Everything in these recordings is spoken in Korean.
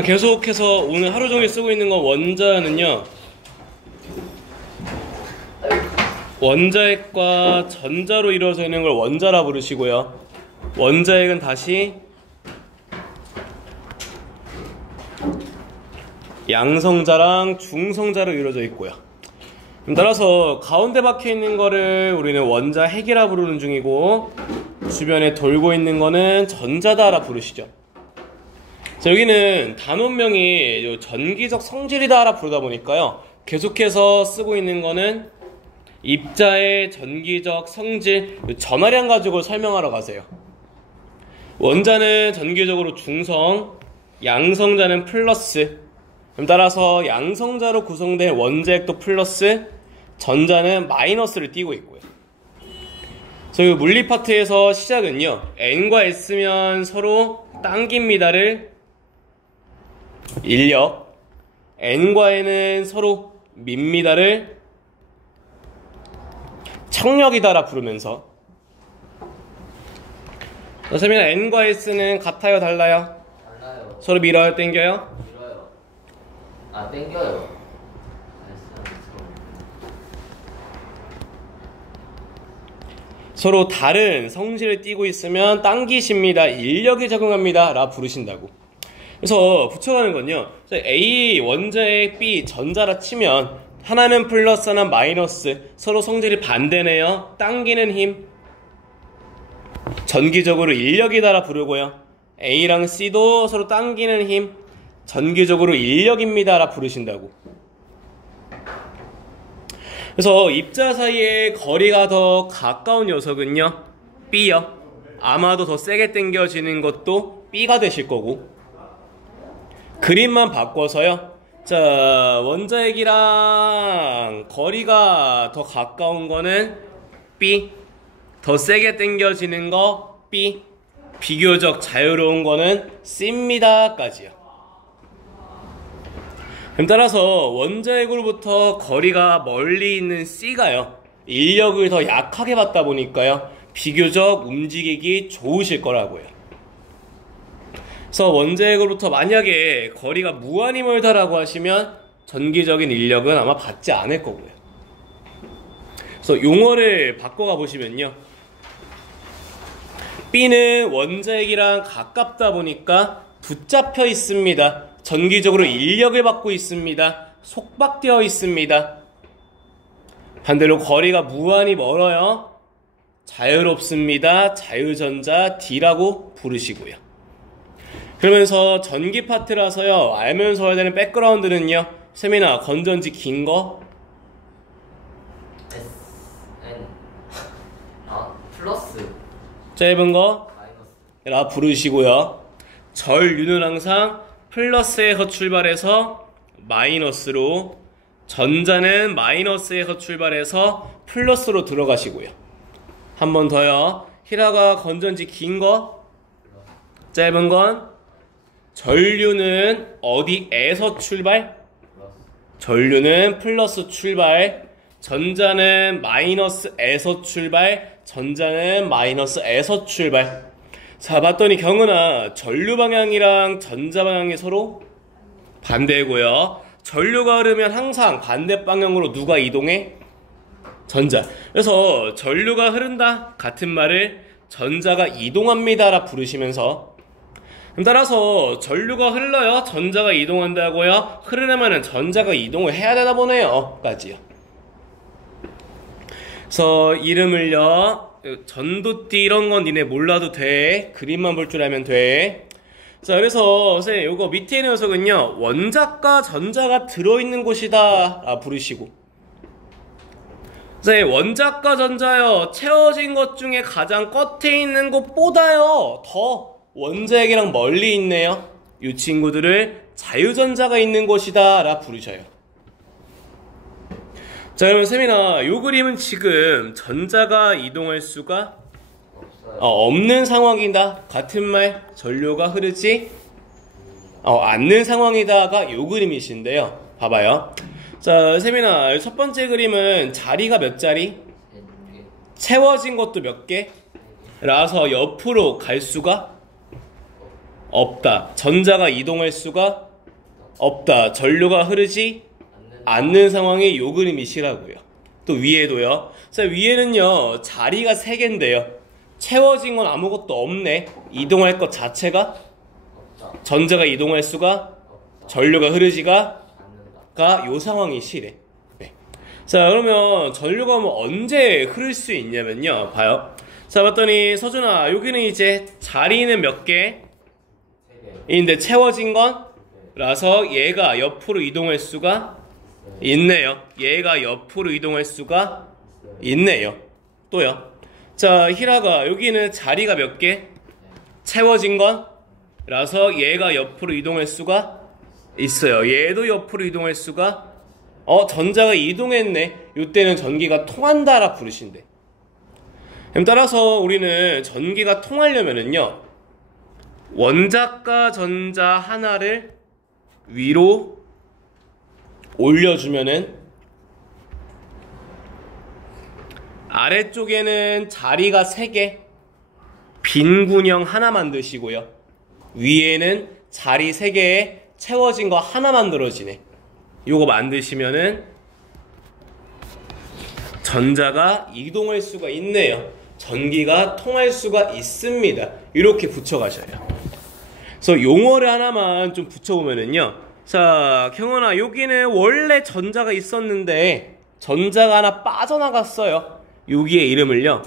계속해서 오늘 하루 종일 쓰고 있는 건 원자는요, 원자핵과 전자로 이루어져 있는 걸 원자라 부르시고요. 원자핵은 다시 양성자랑 중성자로 이루어져 있고요. 따라서 가운데 박혀 있는 거를 우리는 원자핵이라 부르는 중이고, 주변에 돌고 있는 거는 전자다라 부르시죠. 자, 여기는 단원명이 전기적 성질이다라 부르다 보니까요, 계속해서 쓰고 있는 거는 입자의 전기적 성질, 전하량 가지고 설명하러 가세요. 원자는 전기적으로 중성, 양성자는 플러스. 따라서 양성자로 구성된 원자핵도 플러스, 전자는 마이너스를 띄고 있고요. 그래서 물리 파트에서 시작은요, N과 S면 서로 당깁니다를 인력, N과 N은 서로 밉니다를 청력이다라 부르면서, 그러면 N과 S는 같아요, 달라요? 달라요. 서로 밀어요, 당겨요? 밀어요. 땡겨요. 서로 다른 성질을 띠고 있으면 당기십니다, 인력이 적용합니다 라 부르신다고. 그래서 붙여가는 건요, A 원자핵, B 전자라 치면 하나는 플러스 하나는 마이너스, 서로 성질이 반대네요. 당기는 힘, 전기적으로 인력이다라 부르고요. A랑 C도 서로 당기는 힘, 전기적으로 인력입니다 라 부르신다고. 그래서 입자 사이의 거리가 더 가까운 녀석은요, B요. 아마도 더 세게 당겨지는 것도 B가 되실 거고, 그림만 바꿔서요, 자, 원자핵이랑 거리가 더 가까운 거는 B, 더 세게 당겨지는 거 B, 비교적 자유로운 거는 C입니다 까지요. 그럼 따라서 원자핵으로부터 거리가 멀리 있는 C가요, 인력을 더 약하게 받다 보니까요, 비교적 움직이기 좋으실 거라고요. 그래서 원자핵으로부터 만약에 거리가 무한히 멀다라고 하시면 전기적인 인력은 아마 받지 않을 거고요. 그래서 용어를 바꿔가 보시면요, B는 원자핵이랑 가깝다 보니까 붙잡혀 있습니다. 전기적으로 인력을 받고 있습니다. 속박되어 있습니다. 반대로 거리가 무한히 멀어요. 자유롭습니다. 자유전자 D라고 부르시고요. 그러면서 전기 파트라서요, 알면서 해야 되는 백그라운드는요, 세미나 건전지 긴 거 S, N. 플러스. 짧은 거 마이너스. 라 부르시고요. 전류는 항상 플러스에서 출발해서 마이너스로, 전자는 마이너스에서 출발해서 플러스로 들어가시고요. 한 번 더요. 히라가 건전지 긴 거, 짧은 건 전류는 어디에서 출발? 플러스. 전류는 플러스 출발, 전자는 마이너스에서 출발, 전자는 마이너스에서 출발. 자, 봤더니 경은아, 전류 방향이랑 전자 방향이 서로 반대고요. 전류가 흐르면 항상 반대 방향으로 누가 이동해? 전자. 그래서 전류가 흐른다 같은 말을 전자가 이동합니다 라 부르시면서, 따라서 전류가 흘러요, 전자가 이동한다고요? 흐르려면 전자가 이동을 해야 되나 보네요 까지요. 그래서 이름을요, 전도띠 이런 건 니네 몰라도 돼. 그림만 볼 줄 알면 돼. 자, 그래서 선생님 요거 밑에 있는 녀석은요, 원자과 전자가 들어있는 곳이다 부르시고, 선생님 원자과 전자요, 채워진 것 중에 가장 끝에 있는 곳보다요 더 원자핵이랑 멀리 있네요. 이 친구들을 자유전자가 있는 곳이다 라 부르셔요. 자, 그러면 세미나 요 그림은 지금 전자가 이동할 수가 없는 상황이다 같은 말, 전류가 흐르지 않는 상황이다가 요 그림이신데요. 봐봐요. 자, 세미나 첫 번째 그림은 자리가 몇 자리? 채워진 것도 몇 개? 라서 옆으로 갈 수가 없다. 전자가 이동할 수가 없다. 전류가 흐르지 않는 상황이 요 그림이 시라고요. 또 위에도요. 자, 위에는요 자리가 3개인데요. 채워진 건 아무것도 없네. 이동할 것 자체가 없다. 전자가 이동할 수가 없다. 전류가 흐르지가 않는다. 요 상황이 시래. 네. 자, 그러면 전류가 뭐 언제 흐를 수 있냐면요. 봐요. 자, 봤더니 서준아, 여기는 이제 자리는 몇 개? 3개. 인데 채워진 건라서 얘가 옆으로 이동할 수가 있네요. 얘가 옆으로 이동할 수가 있네요. 또요. 자, 희라가 여기는 자리가 몇 개? 채워진 건라서 얘가 옆으로 이동할 수가 있어요. 얘도 옆으로 이동할 수가 전자가 이동했네. 이때는 전기가 통한다라 부르신대. 그럼 따라서 우리는 전기가 통하려면은요 원자과 전자 하나를 위로 올려주면은 아래쪽에는 자리가 3개 빈 군형 하나 만드시고요 위에는 자리 3개에 채워진 거 하나 만들어지네. 요거 만드시면은 전자가 이동할 수가 있네요. 전기가 통할 수가 있습니다. 이렇게 붙여가셔요. 그래서 용어를 하나만 좀 붙여보면은요. 자, 경원아, 여기는 원래 전자가 있었는데 전자가 하나 빠져나갔어요. 여기에 이름을요.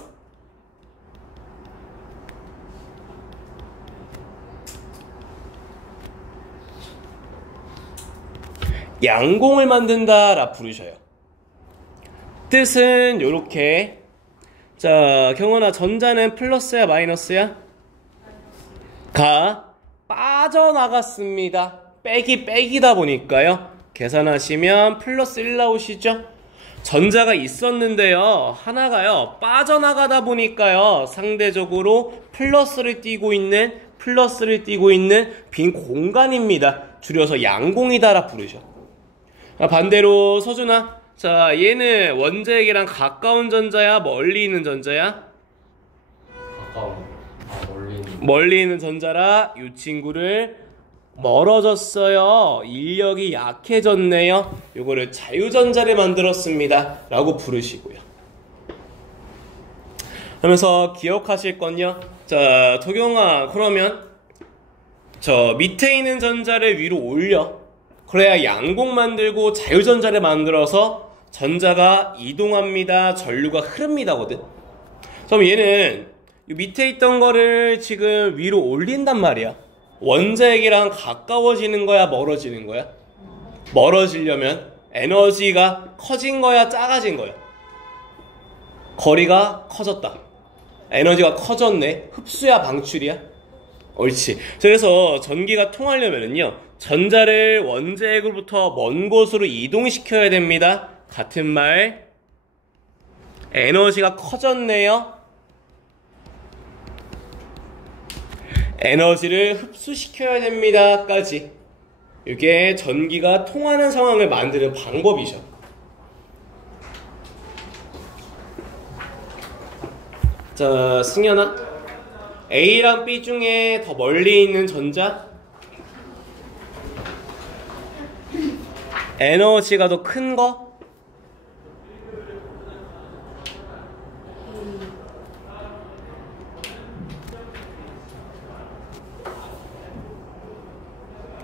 양공을 만든다라 부르셔요. 뜻은 요렇게. 자, 경원아, 전자는 플러스야 마이너스야? 가 빠져나갔습니다. 빼기다 보니까요. 계산하시면 플러스 1 나오시죠? 전자가 있었는데요. 하나가요. 빠져나가다 보니까요. 상대적으로 플러스를 띠고 있는 빈 공간입니다. 줄여서 양공이다라 부르셔. 반대로 서준아, 자, 얘는 원자핵이랑 가까운 전자야, 멀리 있는 전자야? 가까운. 멀리 있는 전자라 이 친구를 멀어졌어요. 인력이 약해졌네요. 요거를 자유전자를 만들었습니다. 라고 부르시고요. 하면서 기억하실 건요. 자, 도경아, 그러면 저 밑에 있는 전자를 위로 올려. 그래야 양공 만들고 자유전자를 만들어서 전자가 이동합니다. 전류가 흐릅니다거든. 그럼 얘는 이 밑에 있던 거를 지금 위로 올린단 말이야. 원자핵이랑 가까워지는 거야, 멀어지는 거야? 멀어지려면 에너지가 커진 거야, 작아진 거야? 거리가 커졌다. 에너지가 커졌네. 흡수야, 방출이야? 옳지. 그래서 전기가 통하려면은요, 전자를 원자핵으로부터 먼 곳으로 이동시켜야 됩니다. 같은 말. 에너지가 커졌네요. 에너지를 흡수시켜야 됩니다. 까지. 이게 전기가 통하는 상황을 만드는 방법이죠. 자, 승현아, A랑 B 중에 더 멀리 있는 전자? 에너지가 더 큰 거?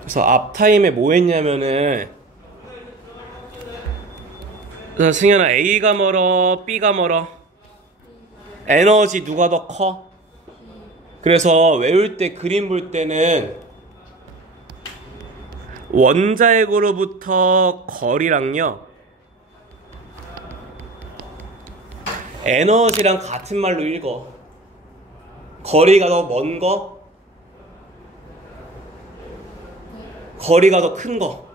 그래서 앞타임에 뭐 했냐면은, 자, 승현아, A가 멀어, B가 멀어? 에너지 누가 더 커? 그래서 외울 때, 그림 볼 때는 원자핵으로부터 거리랑요, 에너지랑 같은 말로 읽어. 거리가 더 먼 거, 거리가 더 큰 거.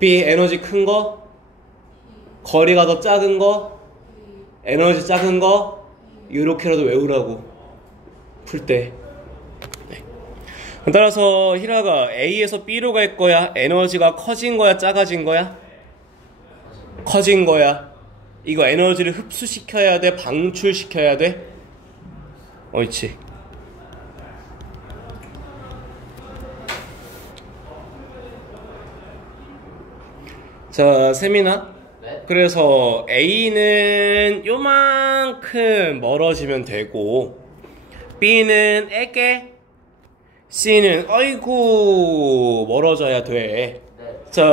B, 에너지 큰 거, 거리가 더 작은 거, 에너지 작은 거. 이렇게라도 외우라고, 풀 때. 네. 따라서 희라가 A에서 B로 갈 거야? 에너지가 커진 거야, 작아진 거야? 커진 거야. 이거 에너지를 흡수시켜야 돼, 방출시켜야 돼? 옳지. 자, 세민아. 네. 그래서 A는 요만큼 멀어지면 되고, B는 애게, C는 어이구 멀어져야 돼. 네. 자,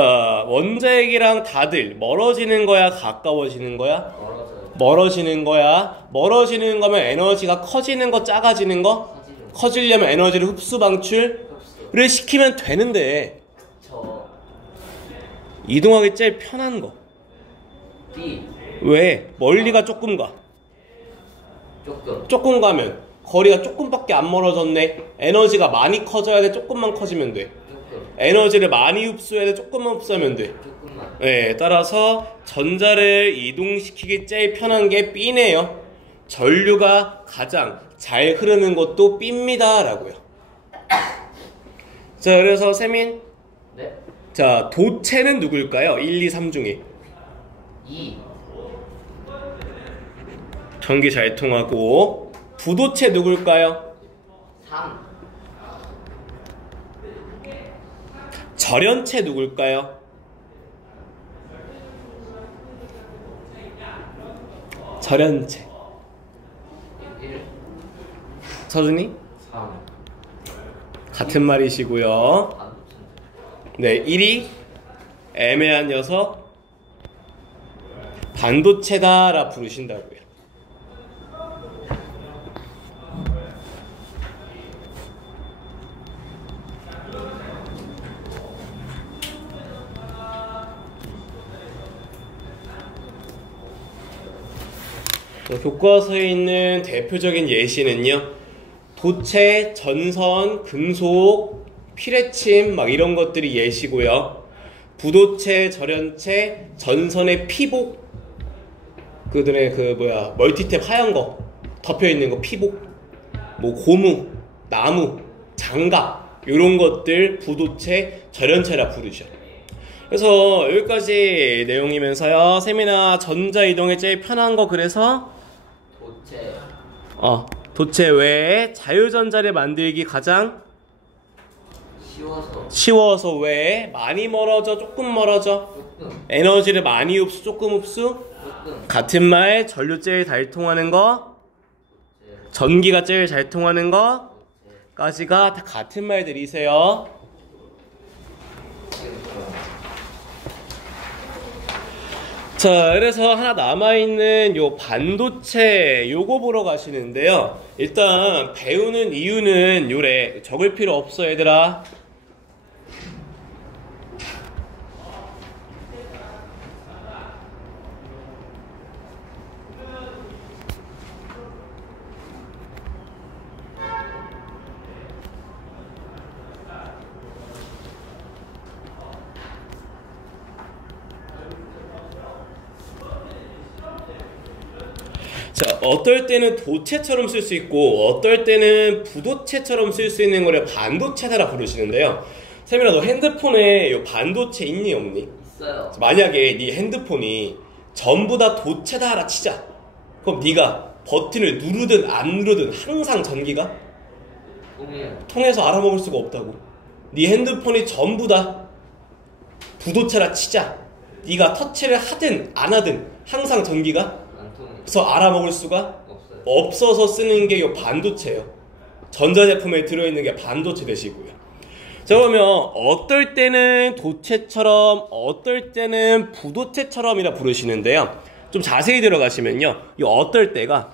원자핵이랑 다들 멀어지는 거야, 가까워지는 거야? 멀어져요. 멀어지는 거야. 멀어지는 거면 에너지가 커지는 거, 작아지는 거? 사진은 커지려면 에너지를 흡수 방출을 흡수. 시키면 되는데, 저 이동하기 제일 편한 거. B 왜? 멀리가 조금 가. 조금. 조금 가면 거리가 조금밖에 안 멀어졌네. 에너지가 많이 커져야 돼. 조금만 커지면 돼. 조금. 에너지를 많이 흡수해야 돼. 조금만 흡수하면 돼. 조금만. 네, 따라서 전자를 이동시키기 제일 편한 게 B네요. 전류가 가장 잘 흐르는 것도 B입니다. 라고요. 자, 그래서 세민. 네. 자, 도체는 누굴까요? 1, 2, 3 중에. 2 전기 잘 통하고. 부도체 누굴까요? 3 절연체 누굴까요? 절연체. 1 서준이? 3 같은 말이시고요. 반도체. 네, 1이 애매한 녀석 반도체다라 부르신다고요. 교과서에 있는 대표적인 예시는요, 도체, 전선, 금속, 피레침 막 이런 것들이 예시고요. 부도체, 절연체, 전선의 피복, 그들의 멀티탭 하얀 거 덮여 있는 거 피복, 뭐 고무, 나무, 장갑 이런 것들 부도체, 절연체라 부르죠. 그래서 여기까지 내용이면서요, 세미나 전자 이동에 제일 편한 거 그래서 도체. 도체 외에 자유전자를 만들기 가장 쉬워서 왜 많이 멀어져, 조금 멀어져, 조금. 에너지를 많이 흡수, 조금 흡수, 조금. 같은 말, 전류 제일 잘 통하는 거, 전기가 제일 잘 통하는 거까지가 다 같은 말들이세요. 자, 그래서 하나 남아있는 요 반도체 요거 보러 가시는데요. 일단 배우는 이유는 요래 적을 필요 없어 얘들아. 자, 어떨 때는 도체처럼 쓸 수 있고 어떨 때는 부도체처럼 쓸 수 있는 거를 반도체다라 부르시는데요. 세민아, 너 핸드폰에 요 반도체 있니 없니? 있어요. 만약에 네 핸드폰이 전부 다 도체다라 치자. 그럼 네가 버튼을 누르든 안 누르든 항상 전기가 통해서 알아먹을 수가 없다고. 네 핸드폰이 전부 다 부도체라 치자. 네가 터치를 하든 안 하든 항상 전기가 그래서 알아먹을 수가 없어요. 없어서 쓰는 게 이 반도체예요. 전자제품에 들어있는 게 반도체 되시고요. 자, 그러면 어떨 때는 도체처럼 어떨 때는 부도체처럼이라 부르시는데요. 좀 자세히 들어가시면요, 이 어떨 때가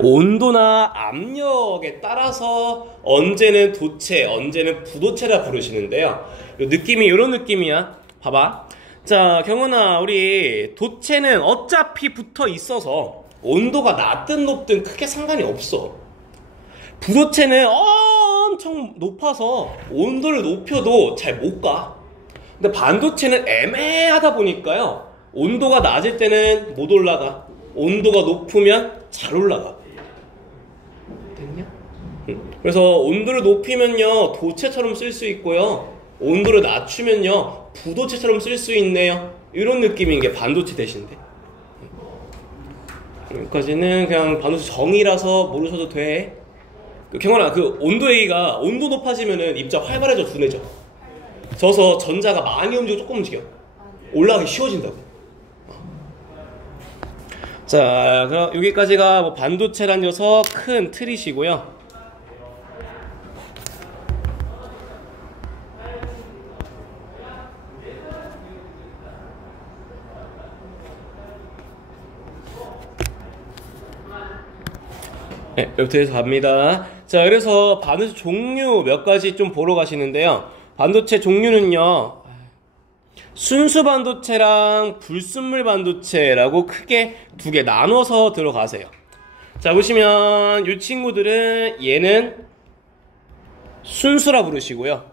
온도나 압력에 따라서 언제는 도체, 언제는 부도체라 부르시는데요. 느낌이 이런 느낌이야. 봐봐. 자, 경은아, 우리 도체는 어차피 붙어 있어서 온도가 낮든 높든 크게 상관이 없어. 부도체는 엄청 높아서 온도를 높여도 잘 못 가. 근데 반도체는 애매하다 보니까요, 온도가 낮을 때는 못 올라가. 온도가 높으면 잘 올라가. 됐냐? 그래서 온도를 높이면요 도체처럼 쓸 수 있고요, 온도를 낮추면요 부도체처럼 쓸 수 있네요. 이런 느낌인 게 반도체 대신데. 여기까지는 그냥 반도체 정의라서 모르셔도 돼. 경원아, 그 온도 얘기가 온도 높아지면은 입자 활발해져, 둔해져. 져서 전자가 많이 움직여, 조금 움직여. 올라가기 쉬워진다고. 자, 그럼 여기까지가 뭐 반도체란 녀석 큰 틀이시고요. 네, 여기부터 해서 갑니다. 자, 그래서 반도체 종류 몇 가지 좀 보러 가시는데요. 반도체 종류는요, 순수 반도체랑 불순물 반도체라고 크게 두 개 나눠서 들어가세요. 자, 보시면 이 친구들은 얘는 순수라 부르시고요.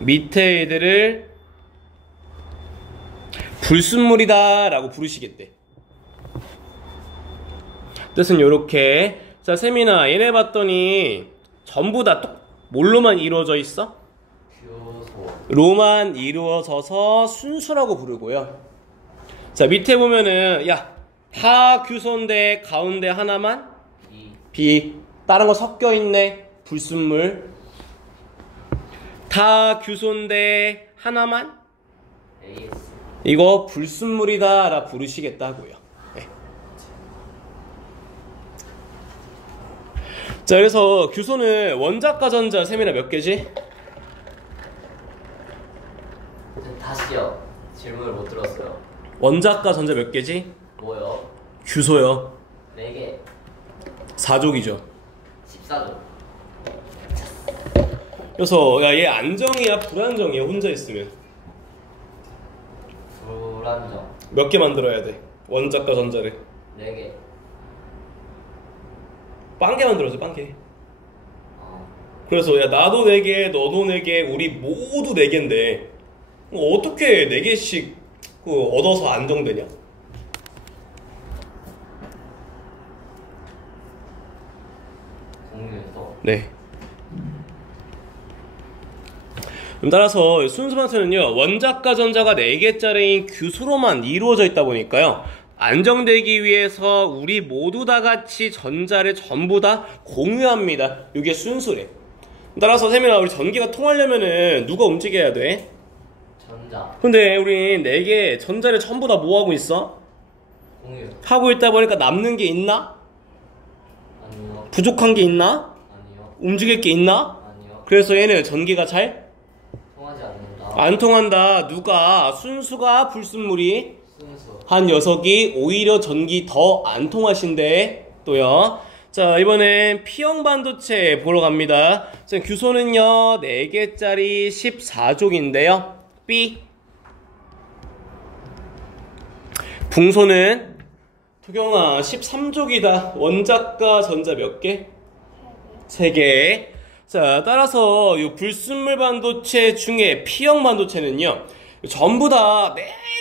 밑에 애들을 불순물이다 라고 부르시겠대. 뜻은 요렇게. 자, 세민아, 얘네 봤더니 전부 다 뭘로만 이루어져 있어? 교소. 로만 이루어져서 순수라고 부르고요. 자, 밑에 보면은 야, 다 규소인데 가운데 하나만 비. 다른 거 섞여 있네. 불순물. 다 규소인데 하나만 AS. 이거 불순물이다 라 부르시겠다고요. 네. 자, 그래서 규소는 원자과 전자 세미나 몇 개지? 다시요. 질문을 못 들었어요. 원자과 전자 몇 개지? 뭐요? 규소요. 4개. 4족이죠. 14조. 그래서 야, 얘 안정이야 불안정이야 혼자 있으면? 불안정. 몇 개 만들어야 돼? 원자과 전자를 4개. 빵개 만들어줘. 빵개. 그래서 그래서 야, 나도 4개 너도 4개 우리 모두 4개인데 어떻게 4개씩 얻어서 안정되냐? 공유해서. 네. 그럼 따라서 순수 반도체는요, 원자과 전자가 4개짜리인 규소로만 이루어져 있다 보니까요, 안정되기 위해서 우리 모두 다 같이 전자를 전부 다 공유합니다. 이게 순수래. 따라서 세민아, 우리 전기가 통하려면은 누가 움직여야 돼? 전자. 근데 우린 4개 전자를 전부 다 뭐 하고 있어? 공유. 하고 있다 보니까 남는 게 있나? 아니요. 부족한 게 있나? 아니요. 움직일 게 있나? 아니요. 그래서 얘는 전기가 잘 통하지 않는다. 안 통한다. 누가? 순수가 불순물이 순수. 한 녀석이 오히려 전기 더 안 통하신대. 또요. 자, 이번엔 P형 반도체 보러 갑니다. 자, 규소는요 4개짜리 14족인데요 B. 붕소는 토경아 13족이다. 원자과 전자 몇 개? 3개. 자, 따라서 이 불순물 반도체 중에 P형 반도체는요, 전부 다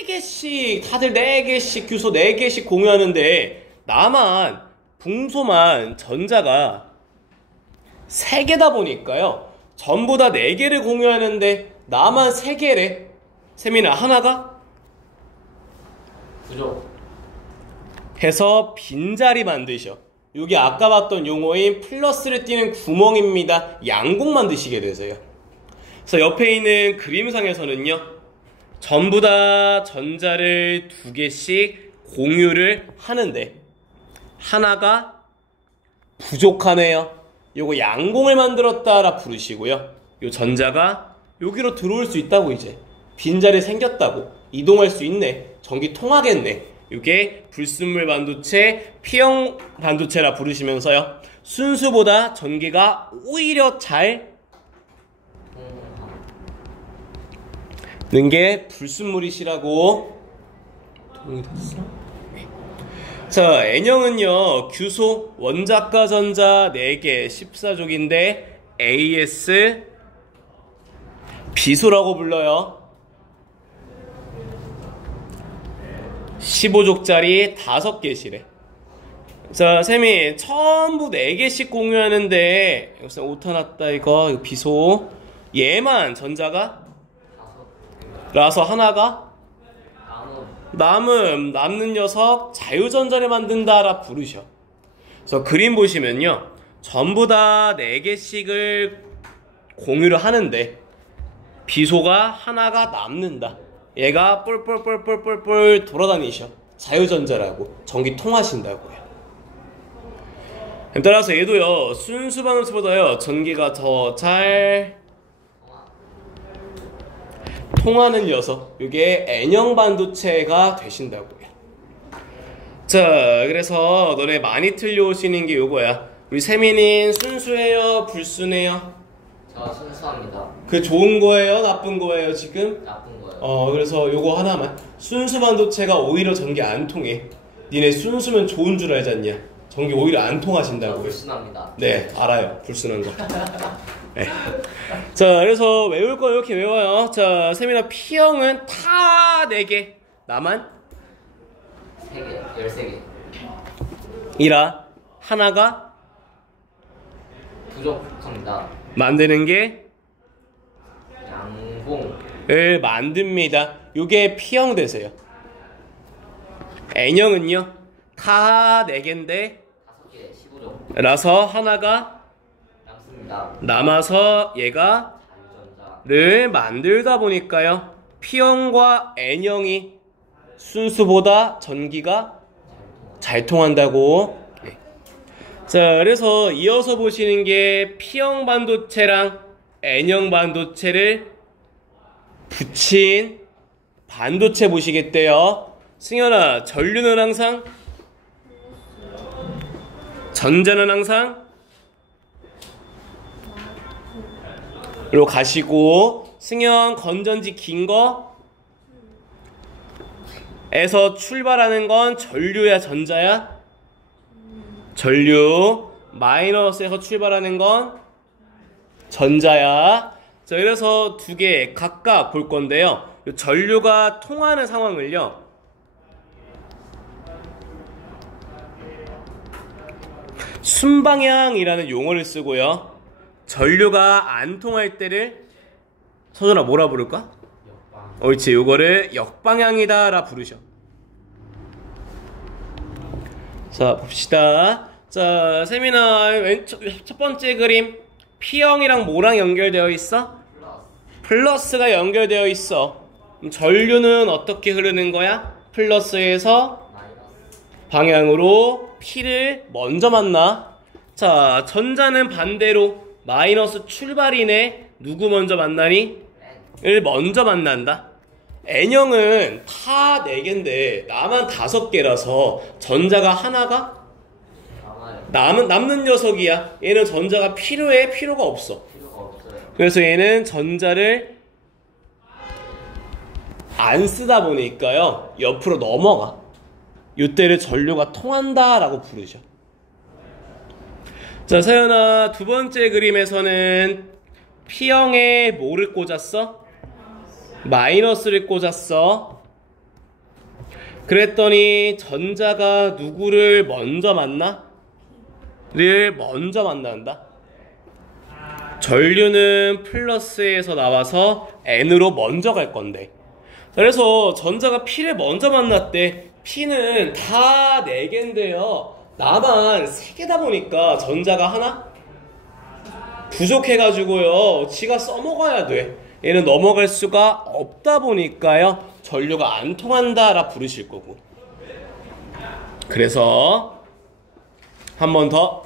4개씩, 다들 4개씩, 규소 4개씩 공유하는데, 나만, 붕소만 전자가 3개다 보니까요, 전부 다 4개를 공유하는데, 나만 3개래. 세민아, 하나가? 부족. 해서 빈자리 만드셔. 여기 아까 봤던 용어인 플러스를 띄는 구멍입니다. 양공 만드시게 되세요. 그래서 옆에 있는 그림상에서는요, 전부 다 전자를 2개씩 공유를 하는데 하나가 부족하네요. 요거 양공을 만들었다라 부르시고요. 요 전자가 여기로 들어올 수 있다고, 이제 빈자리 생겼다고, 이동할 수 있네, 전기 통하겠네. 이게 불순물 반도체, P형 반도체라 부르시면서요, 순수보다 전기가 오히려 잘 는 게 불순물이시라고. 동의됐어? 네. 자, N형은요 규소 원자과 전자 4개 14족인데 AS 비소라고 불러요. 15족짜리 5개시래. 자, 쌤이 전부 4개씩 공유하는데 여기서 오타 났다. 이거 비소. 얘만 전자가 다섯. 라서 하나가 나눔. 남는 녀석 자유전자를 만든다라 부르셔. 그래서 그림 보시면요. 전부 다 4개씩을 공유를 하는데 비소가 하나가 남는다. 얘가 뿔뿔뿔뿔뿔뿔 돌아다니셔. 자유전자라고 전기 통하신다고요. 따라서 얘도요. 순수 반도체보다요. 전기가 더 잘 통하는 녀석. 이게 N형 반도체가 되신다고요. 자, 그래서 너네 많이 틀려오시는 게 요거야. 우리 세민이는 순수해요? 불순해요? 저 순수합니다. 그 좋은 거예요? 나쁜 거예요, 지금? 나쁜 거요. 그래서 요거 하나만. 순수 반도체가 오히려 전기 안 통해. 니네 순수면 좋은 줄 알지 않냐? 전기 오히려 안 저 통하신다고요. 불순합니다. 네, 알아요. 불순한 거. 네. 자, 그래서 외울 거 이렇게 외워요. 자, 세민아, P형은 다 4개. 나만? 3개, 13개. 이라. 하나가 부족합니다. 만드는 게 양봉. 만듭니다. 요게 P형 되세요. N형은요? 다 4개인데 5개, 15종. 라서 하나가 남습니다. 남아서 얘가 자유전자. 를 만들다 보니까요. P형과 N형이 순수보다 전기가 잘 통한다고. 네. 자, 그래서 이어서 보시는 게 P형 반도체랑 N형 반도체를 붙인 반도체 보시겠대요. 승현아, 전류는 항상, 전자는 항상 로 가시고, 승현 건전지 긴 거 에서 출발하는 건 전류야 전자야? 전류. 마이너스에서 출발하는 건 전자야. 자, 그래서 2개 각각 볼 건데요. 전류가 통하는 상황을요. 순방향이라는 용어를 쓰고요. 전류가 안 통할 때를 서준아 뭐라 부를까? 역방. 옳지. 요거를 역방향이다 라 부르셔. 자, 봅시다. 자, 세미나 첫 번째 그림 P형이랑 뭐랑 연결되어 있어? 플러스가 연결되어 있어. 그럼 전류는 어떻게 흐르는 거야? 플러스에서 마이너스. 방향으로 P를 먼저 만나. 자, 전자는 반대로 마이너스 출발이네. 누구 먼저 만나니? 을 먼저 만난다. N형은 다 4개인데 나만 5개라서 전자가 하나가 남아요. 남는 녀석이야. 얘는 전자가 필요해? 필요가 없어. 필요가 없어요. 그래서 얘는 전자를 안 쓰다 보니까요. 옆으로 넘어가. 이때를 전류가 통한다 라고 부르죠. 자, 서연아, 두 번째 그림에서는 P형에 뭐를 꽂았어? 마이너스를 꽂았어. 그랬더니 전자가 누구를 먼저 만나? 를 먼저 만난다. 전류는 플러스에서 나와서 N으로 먼저 갈 건데. 그래서 전자가 P를 먼저 만났대. P는 다 4개인데요. 나만 3개다 보니까 전자가 하나? 부족해가지고요. 지가 써먹어야 돼. 얘는 넘어갈 수가 없다 보니까요. 전류가 안 통한다 라 부르실 거고. 그래서 한 번 더.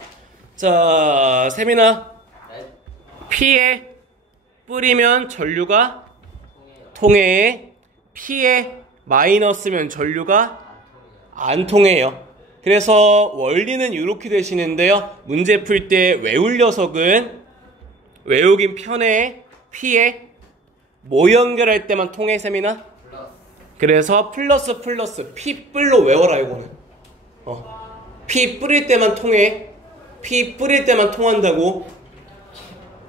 자, 세민아. 네. P에 뿌리면 전류가 통해요. 통해. P에 마이너스면 전류가 안 통해요. 안 통해요. 그래서 원리는 이렇게 되시는데요. 문제 풀 때 외울 녀석은 외우긴 편해. P에 뭐 연결할 때만 통해, 세민아? 플러스. 그래서 플러스 P 뿔로 외워라 이거는. P 뿌릴 때만 통해. P 뿌릴 때만 통한다고.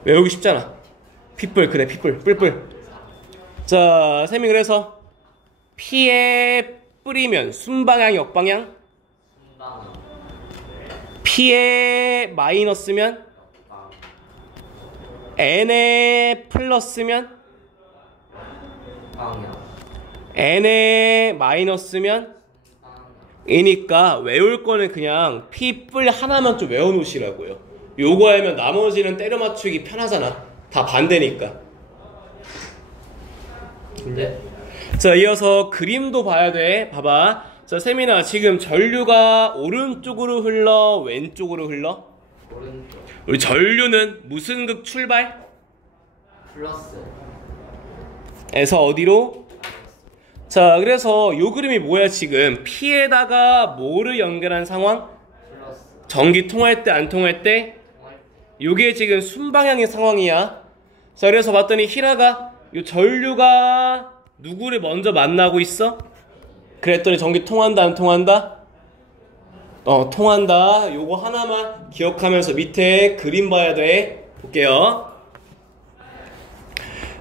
외우기 쉽잖아. P 뿔. 그래, P 뿔. 뿔. 자, 세민 그래서 P에 뿌리면 순방향, 역방향. 순방향. P에 마이너스면 역방. N에 플러스면 방향. n에 마이너스면 이니까 외울 거는 그냥 P 뿔 하나만 좀 외워놓으시라고요. 요거 하면 나머지는 때려 맞추기 편하잖아. 다 반대니까. 네. 자, 이어서 그림도 봐야 돼. 봐봐. 자, 세민아, 지금 전류가 오른쪽으로 흘러, 왼쪽으로 흘러? 오른쪽. 우리 전류는 무슨 극 출발? 플러스. 에서 어디로? 자, 그래서 요 그림이 뭐야, 지금? P에다가 뭐를 연결한 상황? 플러스. 전기 통할 때, 안 통할 때? 통할 때. 요게 지금 순방향의 상황이야. 자, 그래서 봤더니 히라가 요 전류가 누구를 먼저 만나고 있어? 그랬더니 전기 통한다, 안 통한다? 통한다. 요거 하나만 기억하면서 밑에 그림 봐야 돼. 볼게요.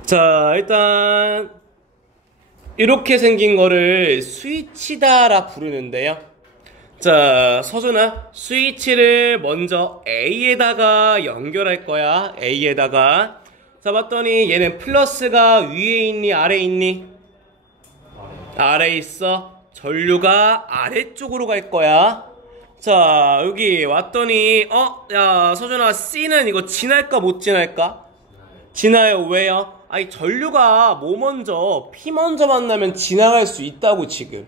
자, 일단 이렇게 생긴 거를 스위치다라 부르는데요. 자, 서준아, 스위치를 먼저 A에다가 연결할 거야. A에다가. 자, 봤더니 얘는 플러스가 위에 있니, 아래에 있니? 아래에 있어. 전류가 아래쪽으로 갈 거야. 자, 여기 왔더니 야, 서준아, C는 이거 지날까 못 지날까? 지나요. 왜요? 아니, 전류가 뭐 먼저, P 먼저 만나면 지나갈 수 있다고 지금.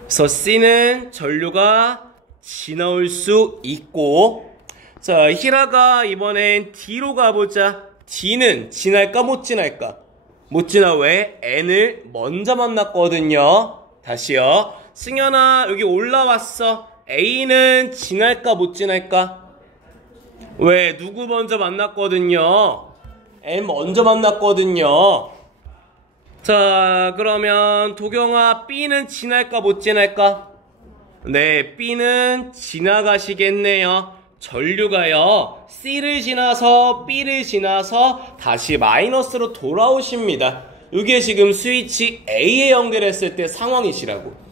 그래서 C는 전류가 지나올 수 있고, 자, 히라가 이번엔 D로 가보자. D는 지날까 못 지날까? 못 지나. 왜? N을 먼저 만났거든요. 다시요. 승현아, 여기 올라왔어. A는 지날까 못 지날까? 왜? 누구 먼저 만났거든요? N 먼저 만났거든요. 자, 그러면 도경아, B는 지날까 못 지날까? 네, B는 지나가시겠네요. 전류가요, C를 지나서 B를 지나서 다시 마이너스로 돌아오십니다. 이게 지금 스위치 A에 연결했을 때 상황이시라고.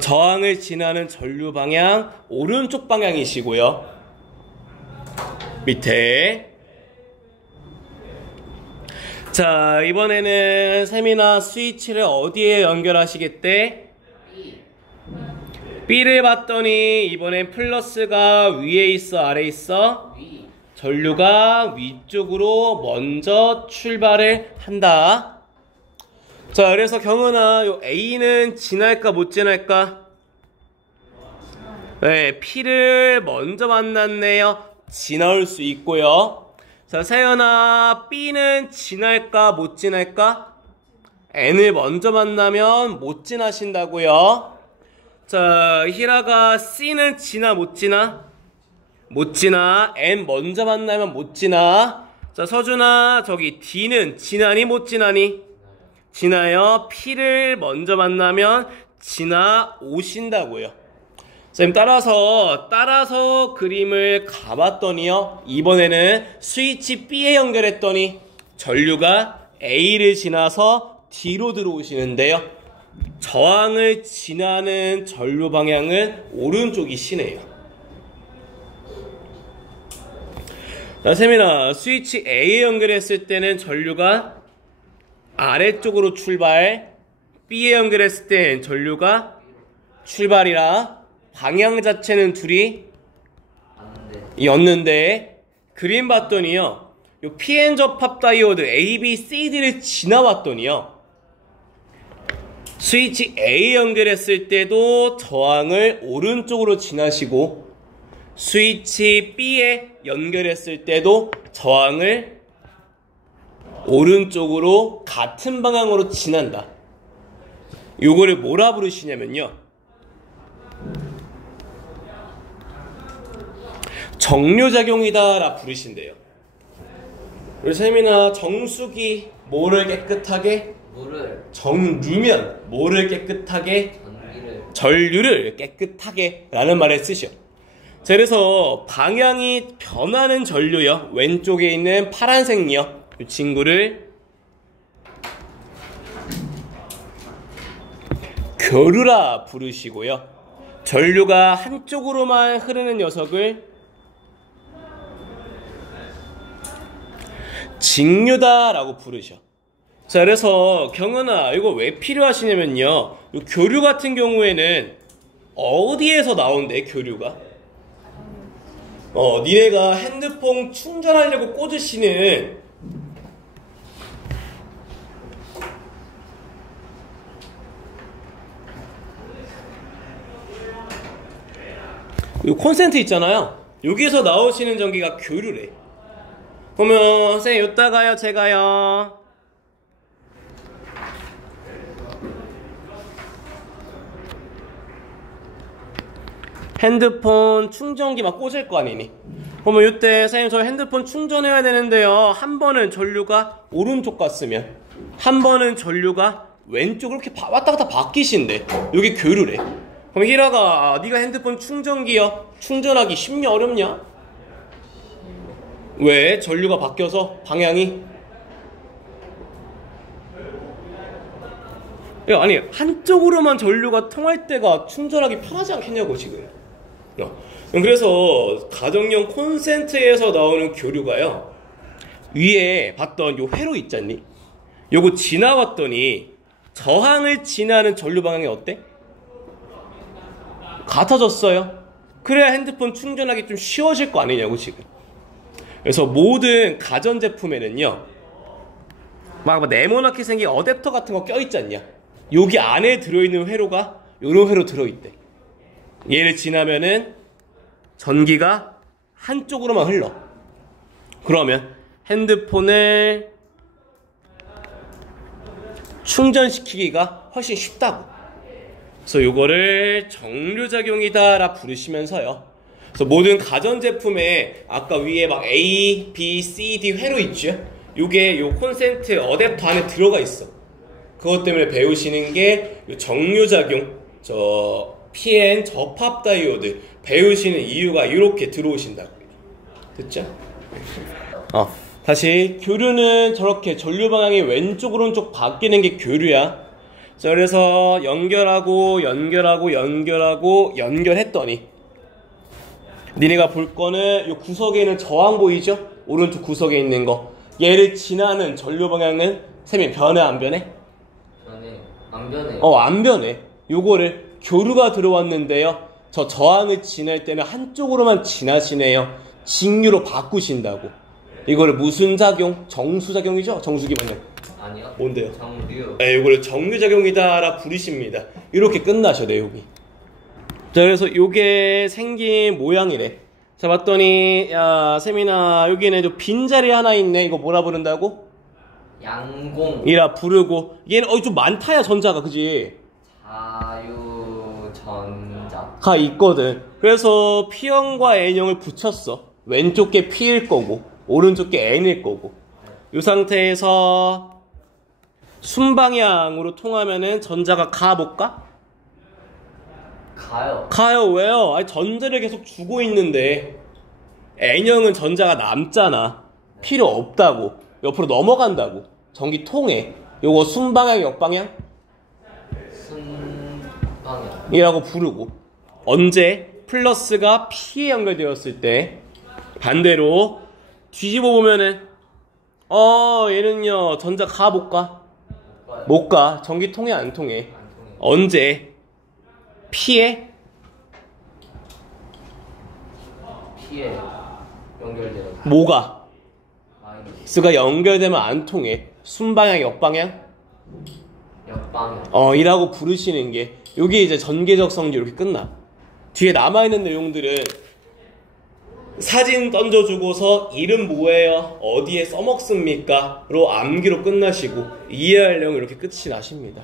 저항을 지나는 전류 방향 오른쪽 방향이시고요. 밑에. 자, 이번에는 세미나 스위치를 어디에 연결하시겠대? B를 봤더니 이번엔 플러스가 위에 있어, 아래에 있어? 위. 전류가 위쪽으로 먼저 출발을 한다. 자, 그래서 경은아, 요 A는 지날까 못 지날까? 네, P를 먼저 만났네요. 지나올 수 있고요. 자, 세연아, B는 지날까 못 지날까? N을 먼저 만나면 못 지나신다고요. 자, 히라가 C는 지나 못 지나? 못 지나. N 먼저 만나면 못 지나. 자, 서준아, 저기 D는 지나니 못 지나니? 지나요. P를 먼저 만나면 지나 오신다고요. 자, 따라서 그림을 가봤더니요, 이번에는 스위치 B에 연결했더니 전류가 A를 지나서 D로 들어오시는데요, 저항을 지나는 전류 방향은 오른쪽이시네요. 자, 세민아, 스위치 A에 연결했을 때는 전류가 아래쪽으로 출발, B에 연결했을 땐 전류가 출발이라 방향 자체는 둘이 였는데, 그림 봤더니요, 요 PN 접합 다이오드 A, B, C, D를 지나왔더니요, 스위치 A 연결했을 때도 저항을 오른쪽으로 지나시고, 스위치 B에 연결했을 때도 저항을 오른쪽으로 같은 방향으로 지난다. 요거를 뭐라 부르시냐면요, 정류작용이다 라 부르신대요. 우리 세민아, 정수기 뭐를 깨끗하게? 물을. 정류면 뭐를 깨끗하게? 전류를 깨끗하게 라는 말을 쓰셔. 자, 그래서 방향이 변하는 전류요, 왼쪽에 있는 파란색요, 이 친구를 교류라 부르시고요, 전류가 한쪽으로만 흐르는 녀석을 직류다 라고 부르셔. 자, 그래서 경은아, 이거 왜 필요하시냐면요. 요 교류 같은 경우에는 어디에서 나온대, 교류가? 니네가 핸드폰 충전하려고 꽂으시는 요 콘센트 있잖아요. 여기에서 나오시는 전기가 교류래. 그러면 선생님 이따가요, 제가요. 핸드폰 충전기 막 꽂을 거 아니니? 그러면 이때 선생님 저 핸드폰 충전해야 되는데요. 한 번은 전류가 오른쪽 갔으면 한 번은 전류가 왼쪽으로 이렇게 왔다 갔다 바뀌신대. 여기 교류래. 그럼 희라가 네가 핸드폰 충전기요? 충전하기 쉽냐 어렵냐? 왜? 전류가 바뀌어서 방향이? 야, 아니 한쪽으로만 전류가 통할 때가 충전하기 편하지 않겠냐고 지금. 그래서 가정용 콘센트에서 나오는 교류가요, 위에 봤던 요 회로 있잖니? 요거 지나왔더니 저항을 지나는 전류 방향이 어때? 같아졌어요. 그래야 핸드폰 충전하기 좀 쉬워질 거 아니냐고 지금. 그래서 모든 가전제품에는요, 막 네모나게 생긴 어댑터 같은 거 껴있잖냐? 여기 안에 들어있는 회로가 요런 회로 들어있대. 얘를 지나면은 전기가 한쪽으로만 흘러. 그러면 핸드폰을 충전시키기가 훨씬 쉽다고. 그래서 요거를 정류작용이다라 부르시면서요. 그래서 모든 가전제품에 아까 위에 막 A, B, C, D 회로 있죠? 요게 요 콘센트 어댑터 안에 들어가 있어. 그것 때문에 배우시는 게 정류작용, PN 접합 다이오드 배우시는 이유가 이렇게 들어오신다고. 됐죠? 다시 교류는 저렇게 전류 방향이 왼쪽 오른쪽 바뀌는 게 교류야. 자, 그래서 연결했더니 니네가 볼 거는 이 구석에 있는 저항 보이죠? 오른쪽 구석에 있는 거. 얘를 지나는 전류 방향은 쌤이 변해 안 변해? 안 변해. 안 변해. 요거를 교류가 들어왔는데요, 저 저항을 지날 때는 한쪽으로만 지나시네요. 직류로 바꾸신다고. 이거를 무슨 작용? 정수작용이죠? 정수기 방향. 아니요. 뭔데요? 정류. 이거를 정류작용이다라 부르십니다. 이렇게 끝나셔, 내용이. 자, 그래서 요게 생긴 모양이래. 자, 봤더니, 야, 세민아, 여기는 좀 빈자리 하나 있네. 이거 뭐라 부른다고? 양공. 이라 부르고, 얘는, 좀 많다야, 전자가, 그지? 자유전자. 있거든. 그래서 P형과 N형을 붙였어. 왼쪽 게 P일 거고, 오른쪽 게 N일 거고. 이 상태에서 순방향으로 통하면은 전자가 못 가? 가요. 왜요? 아니, 전자를 계속 주고 있는데 N형은 전자가 남잖아. 필요 없다고. 옆으로 넘어간다고. 전기 통해. 요거 순방향, 역방향? 순방향 이라고 부르고. 언제? 플러스가 P에 연결되었을 때. 반대로 뒤집어 보면은 얘는요, 전자 못 가? 못 가. 전기 통해 안 통해? 언제? P에 연결되어. 뭐가? 마이너스가 연결되면 안 통해. 순방향, 역방향? 역방향. 이라고 부르시는 게, 요게 이제 전개적 성질 이렇게 끝나. 뒤에 남아있는 내용들은 사진 던져주고서 이름 뭐예요? 어디에 써먹습니까? 로 암기로 끝나시고 이해할 내용 이렇게 끝이 나십니다.